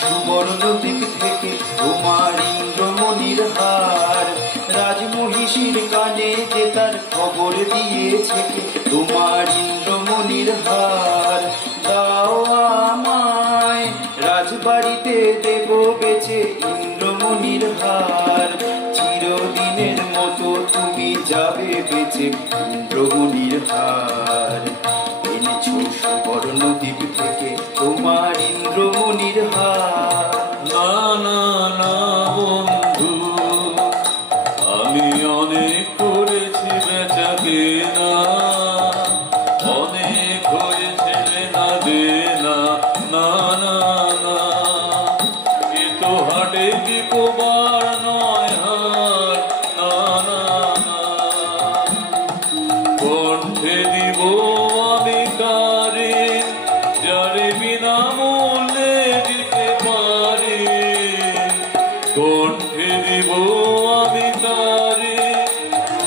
সুবর্ণ দ্বীপ থেকে তোমার ইন্দ্রমণির হার, রাজমহিষীর কানে যে তার খবর দিয়েছে তোমার ইন্দ্রমণির হার। দাও আমায় রাজবাড়িতে দেব বেচে ইন্দ্রমণির হার, চিরদিনের মতো তুমি যাবে বেচে ইন্দ্রমণির হার। এনেছো সুবর্ণ দ্বীপ থেকে তোমার ইন্দ্রমণির হার। না না না বন্ধু, আমি অনেক করেছি বেচা কেনা, অনেক হয়েছে লেনা দেনা। না না না, এ তো হাটে দিকবার নয় হার। না না না, কণ্ঠে দিব আমি কারে, যারে বিনামূল্যে দিতে পারি। কণ্ঠে দিব আমি কারে,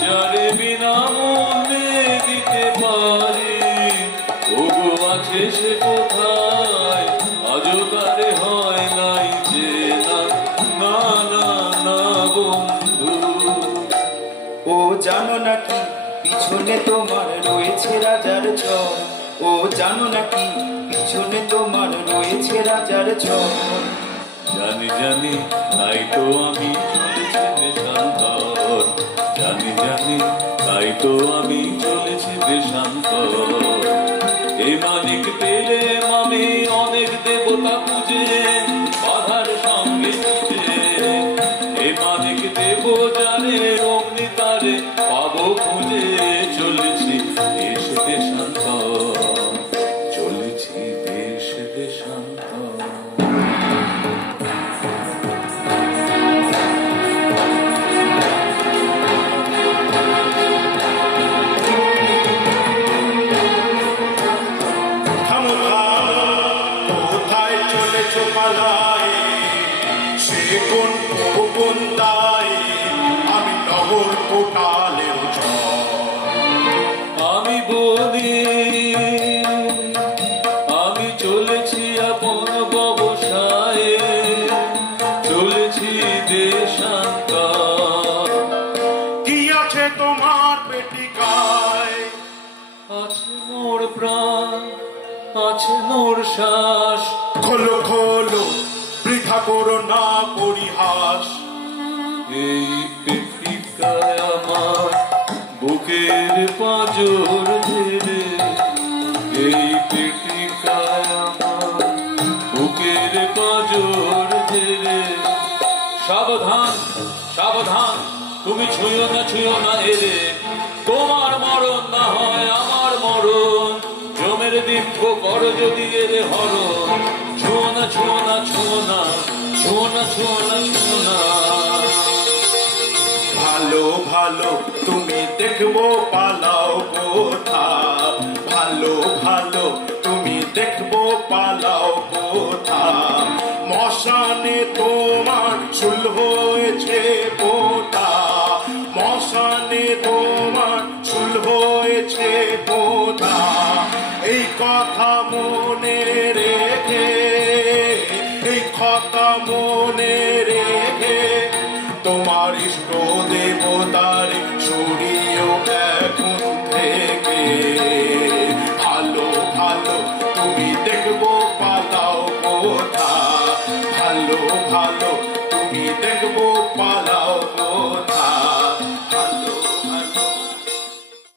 যারে বিনামূল্যে দিতে পারি। ওগো আছে সে কোথায়, আজও তারে হয় নাই চেনা। না না না বন্ধু। ও জানো নাকি পিছনে তোমার রয়েছে রাজার চর, ও জানো নাকি পিছনে তোমার রয়েছে রাজার চর। জানি জানি, তাই তো আমি চলেছি দেশান্তর। জানি জানি, তাই তো আমি চলেছি দেশান্তর। এ মানিক পেলে আমি অনেক দেবতা খুঁজে বাধার সঙ্গে খুঁজে। এ মানিক দেব জানে অগ্নি তারে পাবো খুঁজে। চলেছি দেশ দেশান্তর, চলেছি দেশ দেশান্তর। কোথায় চলেছো পালায়, সে কোন গোপন দায়, আমি নগর কোটালের আমি বলি আমি চলেছি আপন ব্যবসায়ে, চলেছি দেশান্তর। কি আছে তোমার পেটিকায়, আছে মোর প্রাণ, আছে মোর শ্বাস। খোলো খোলো বৃথা করো না পরিহাস। এই পেটিকায় আমার বুকের পাঁজর ধরে, এই পেটিকায় আমার বুকের পাঁজর ধরে। সাবধান সাবধান, তুমি ছুঁয়ো না এরে, তোমার মরণ না হয় আমার মরণ। জমের দিব্য কর যদি এরে হরণ। ছুঁয়ো না ছুঁয়ো না ছুঁয়ো না ছুঁয়ো না ছুঁয়ো না ছুঁয়ো না। ভালো ভালো তুমি দেখবো পালাও কোথা, ভালো ভালো তুমি দেখবো পালাও কোথা। মশানে তোমার চুল হয়েছে পোতা, মশানে তোমার চুল হয়েছে পোতা। এই কথা মনে রেখে, এই কথা মনে রেখে তোমার ইষ্ট দেবতার সরিয়েও এখন থেকে। ভালো ভালো তুমি দেখবো পালাও কোথা, ভালো ভালো তুমি দেখবো পালাও।